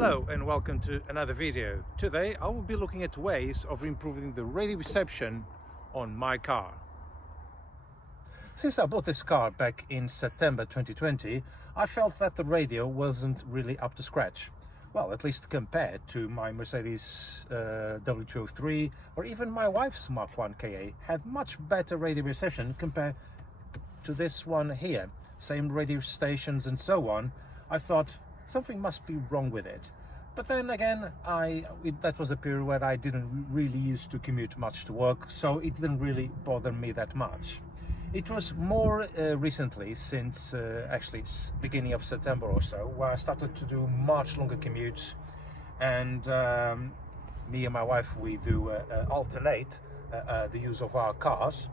Hello and welcome to another video. Today I will be looking at ways of improving the radio reception on my car. Since I bought this car back in September 2020, I felt that the radio wasn't really up to scratch. Well, at least compared to my Mercedes W203 or even my wife's Mark 1 KA had much better radio reception compared to this one here. Same radio stations and so on. I thought something must be wrong with it. But then again, that was a period where I didn't really used to commute much to work, so it didn't really bother me that much. It was more recently, since actually beginning of September or so, where I started to do much longer commutes, and me and my wife, we do alternate the use of our cars.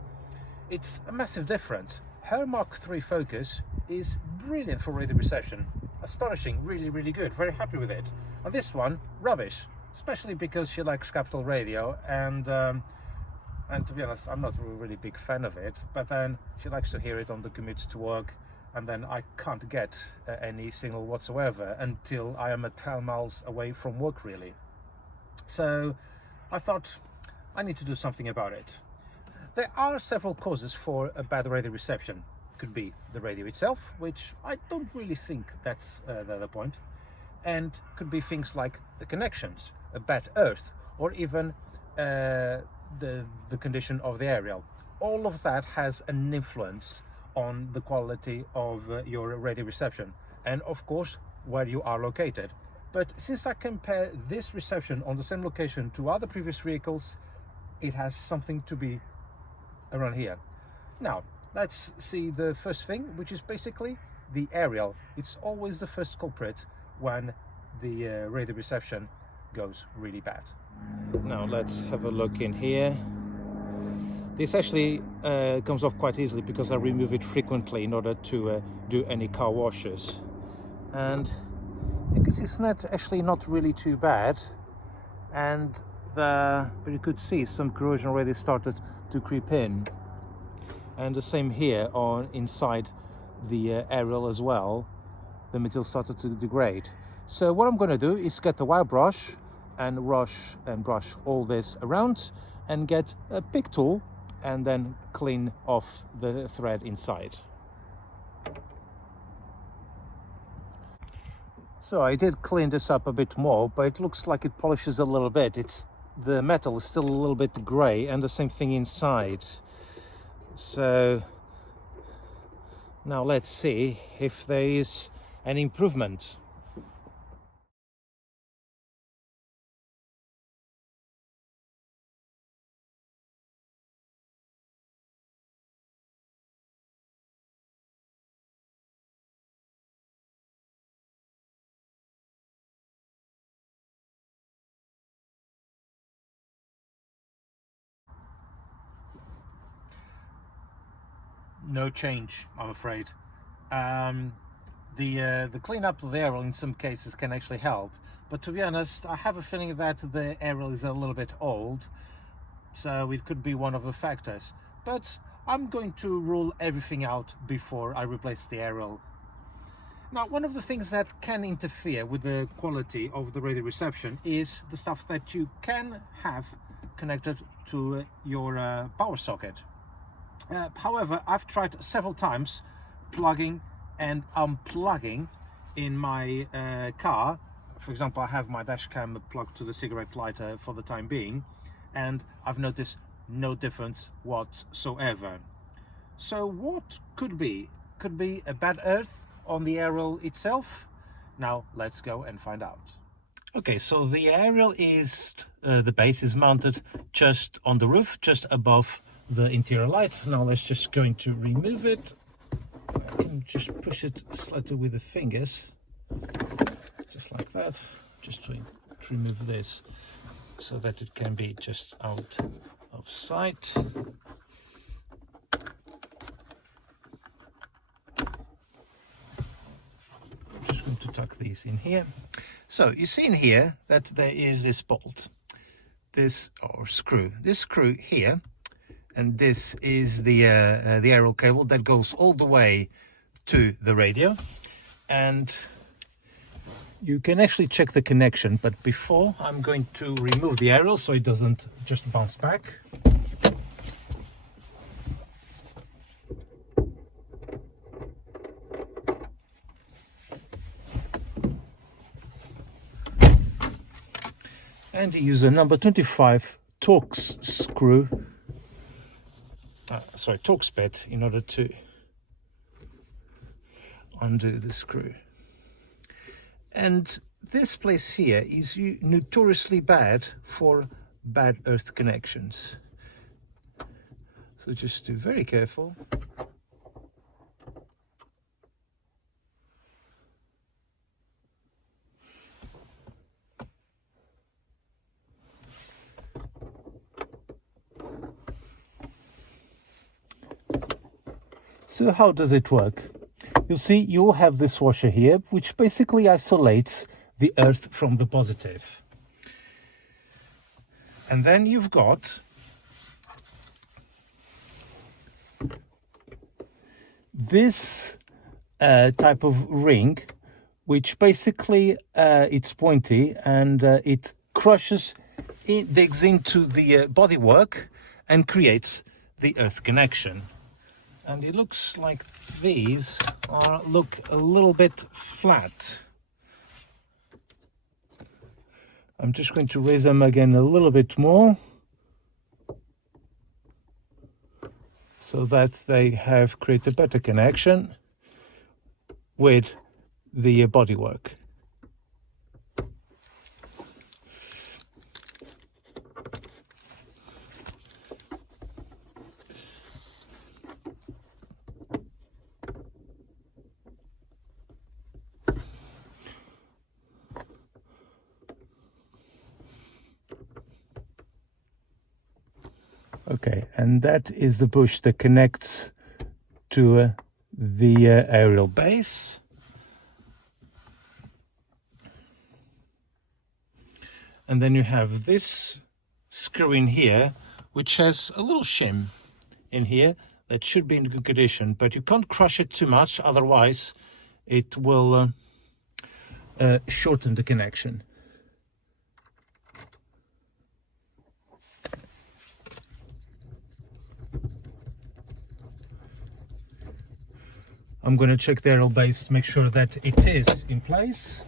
It's a massive difference. Her Mark III Focus is brilliant for radio reception. Astonishing, really good, very happy with it. On this one, rubbish, especially because she likes Capital Radio, and to be honest, I'm not a really big fan of it, but then she likes to hear it on the commute to work, and then I can't get any signal whatsoever until I am at 10 miles away from work, really. So I thought I need to do something about it. There are several causes for a bad radio reception. Could be the radio itself, which I don't really think that's the point, and could be things like the connections, a bad earth, or even the condition of the aerial. All of that has an influence on the quality of your radio reception, and of course where you are located. But since I compare this reception on the same location to other previous vehicles, it has something to be around here. Now let's see the first thing, which is basically the aerial. It's always the first culprit when the radio reception goes really bad. Now let's have a look in here. This actually comes off quite easily because I remove it frequently in order to do any car washes. And I guess it's not really too bad. But you could see some corrosion already started to creep in. And the same here on inside the aerial as well. The material started to degrade. So what I'm going to do is get the wire brush and brush all this around, and get a pick tool and then clean off the thread inside. So I did clean this up a bit more, but it looks like it polishes a little bit. The metal is still a little bit grey, and the same thing inside. So now let's see if there is an improvement. No change, I'm afraid. The cleanup of the aerial in some cases can actually help, but to be honest, I have a feeling that the aerial is a little bit old, so it could be one of the factors. But I'm going to rule everything out before I replace the aerial. Now, one of the things that can interfere with the quality of the radio reception is the stuff that you can have connected to your power socket. However, I've tried several times plugging and unplugging in my car. For example, I have my dash cam plugged to the cigarette lighter for the time being, and I've noticed no difference whatsoever. So what could be? Could be a bad earth on the aerial itself? Now let's go and find out. Okay, so the aerial is, the base is mounted just on the roof, just above the interior light. Now let's just going to remove it. I can just push it slightly with the fingers, just like that, just to remove this so that it can be just out of sight. Just going to tuck these in here. So you see in here that there is this bolt, this screw here. And this is the aerial cable that goes all the way to the radio, and you can actually check the connection, but before I'm going to remove the aerial so it doesn't just bounce back. And you use a number 25 Torx screw, Torx bit, in order to undo the screw. And this place here is notoriously bad for bad earth connections. So just be very careful. So how does it work? You'll see you'll have this washer here, which basically isolates the earth from the positive. And then you've got this type of ring, which basically it's pointy and it crushes, it digs into the bodywork and creates the earth connection. And it looks like these look a little bit flat. I'm just going to raise them again a little bit more so that they have created a better connection with the bodywork. Okay, and that is the bush that connects to the aerial base. And then you have this screw in here, which has a little shim in here that should be in good condition, but you can't crush it too much, otherwise it will shorten the connection. I'm going to check the aerial base to make sure that it is in place.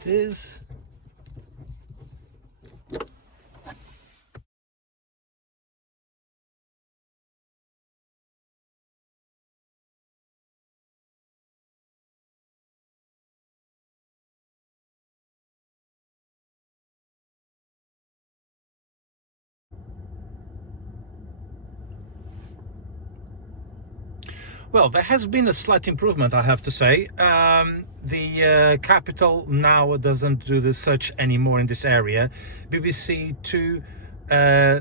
It is. Well, there has been a slight improvement, I have to say. The capital now doesn't do the search anymore in this area. BBC 2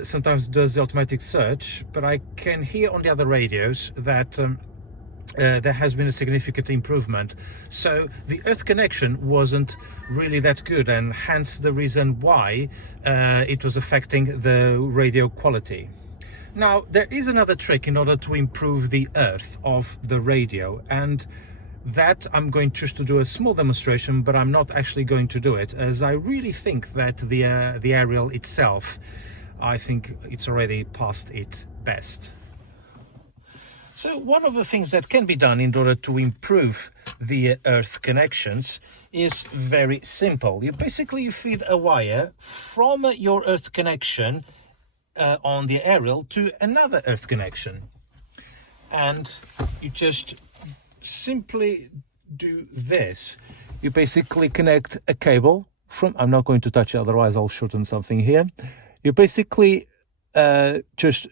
sometimes does the automatic search, but I can hear on the other radios that there has been a significant improvement. So the earth connection wasn't really that good, and hence the reason why it was affecting the radio quality. Now, there is another trick in order to improve the earth of the radio, and that I'm going just to do a small demonstration, but I'm not actually going to do it, as I really think that the aerial itself, I think it's already past its best. So one of the things that can be done in order to improve the earth connections is very simple. You feed a wire from your earth connection on the aerial to another earth connection, and you just simply do this. You basically connect a cable from, I'm not going to touch it, otherwise I'll shorten something here. You basically just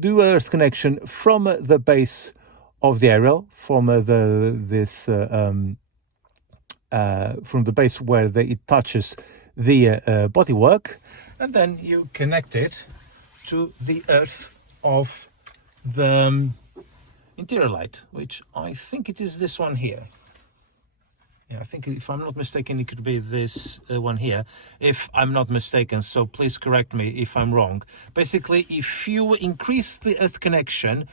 do an earth connection from the base of the aerial, from the base where it touches the bodywork, and then you connect it to the earth of the interior light, which I think it is this one here. Yeah, I think, if I'm not mistaken, it could be this one here, if I'm not mistaken, so please correct me if I'm wrong. Basically, if you increase the earth connection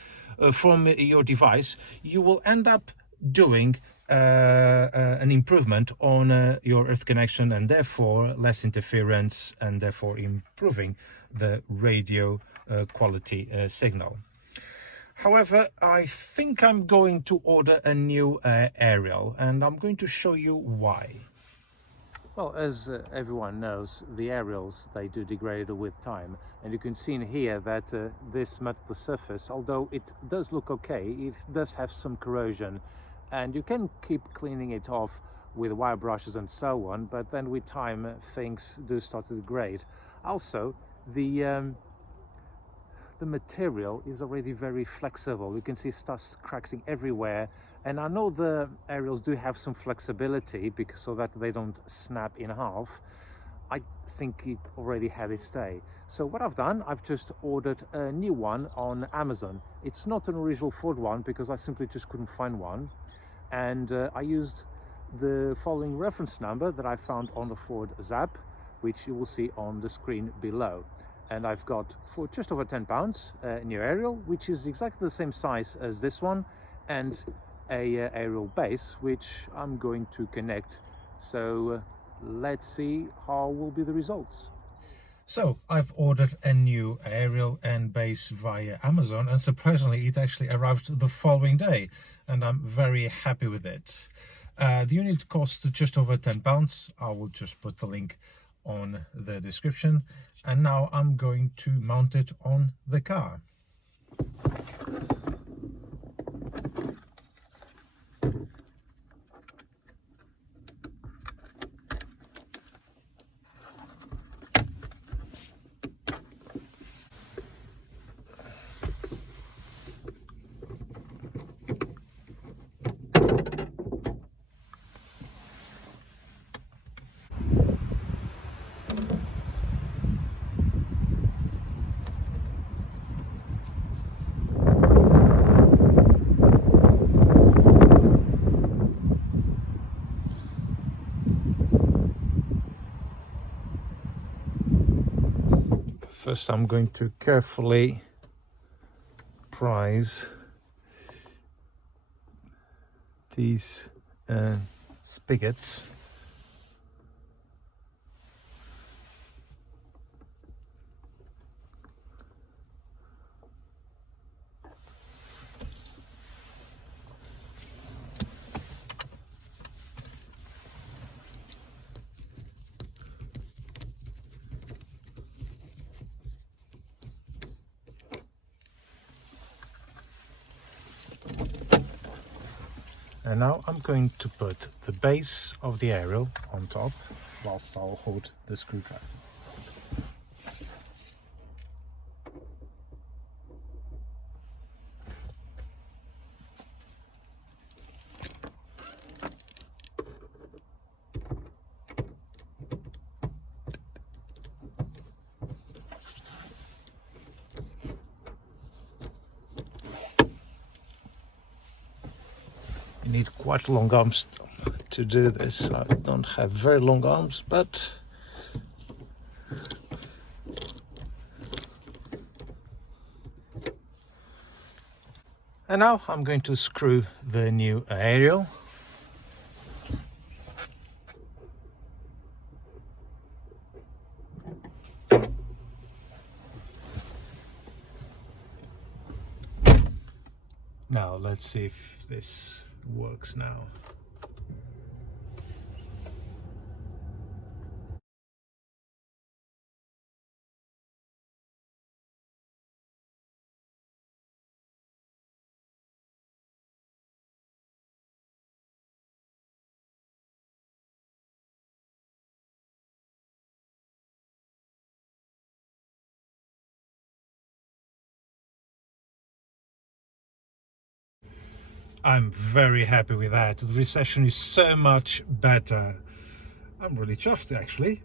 from your device, you will end up doing an improvement on your earth connection, and therefore less interference, and therefore improving the radio quality signal. However, I think I'm going to order a new aerial, and I'm going to show you why. Well, as everyone knows, the aerials, they do degrade with time, and you can see in here that this metal surface, although it does look okay, it does have some corrosion, and you can keep cleaning it off with wire brushes and so on, but then with time things do start to degrade. Also, the material is already very flexible. You can see it starts cracking everywhere, and I know the aerials do have some flexibility because so that they don't snap in half. I think it already had its day. So what I've done, I've just ordered a new one on Amazon. It's not an original Ford one because I simply just couldn't find one, and I used the following reference number that I found on the Ford Zap, which you will see on the screen below. And I've got, for just over £10, a new aerial, which is exactly the same size as this one, and a aerial base, which I'm going to connect. So let's see how will be the results. So I've ordered a new aerial and base via Amazon, and surprisingly it actually arrived the following day, and I'm very happy with it. The unit costs just over £10. I will just put the link on the description, and now I'm going to mount it on the car. First, I'm going to carefully prise these spigots. And now I'm going to put the base of the aerial on top whilst I'll hold the screwdriver. You need quite long arms to do this. I don't have very long arms, but and now I'm going to screw the new aerial. Now let's see if this works now. I'm very happy with that. The reception is so much better. I'm really chuffed actually.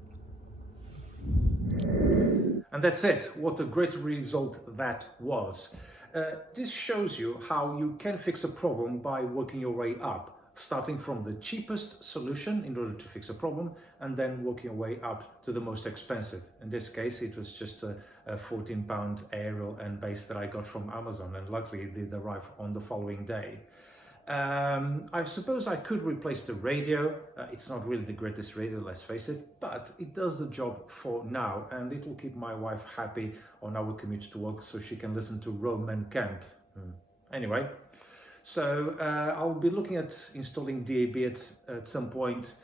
And that's it. What a great result that was. This shows you how you can fix a problem by working your way up. starting from the cheapest solution in order to fix a problem and then working our way up to the most expensive. In this case, it was just a £14 aerial and base that I got from Amazon, and luckily it did arrive on the following day. I suppose I could replace the radio. It's not really the greatest radio, let's face it, but it does the job for now, and it will keep my wife happy on our commute to work so she can listen to Roman Camp. Anyway, so I'll be looking at installing Di-vct at some point,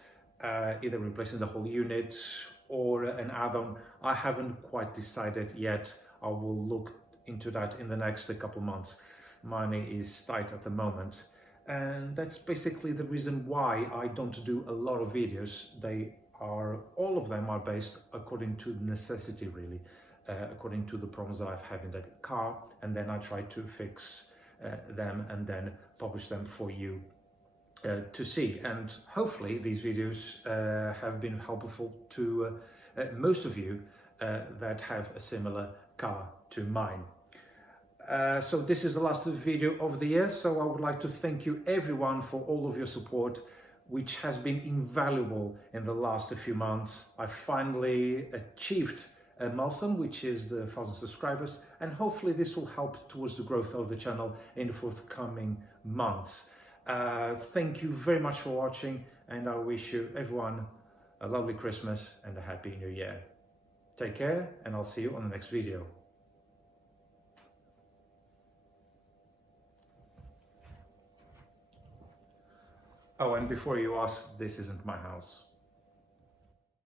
either replacing the whole unit or an add-on. I haven't quite decided yet. I will look into that in the next couple months. Money is tight at the moment. And that's basically the reason why I don't do a lot of videos. All of them are based according to necessity, really, according to the problems that I've had in the car, and then I try to fix them and then publish them for you to see. And hopefully these videos have been helpful to most of you that have a similar car to mine. So this is the last video of the year, so I would like to thank you everyone for all of your support, which has been invaluable in the last few months. I finally achieved a milestone, which is the 1,000 subscribers, and hopefully this will help towards the growth of the channel in the forthcoming months. Thank you very much for watching, and I wish you everyone a lovely Christmas and a happy New Year. Take care, and I'll see you on the next video. Oh, and before you ask, this isn't my house.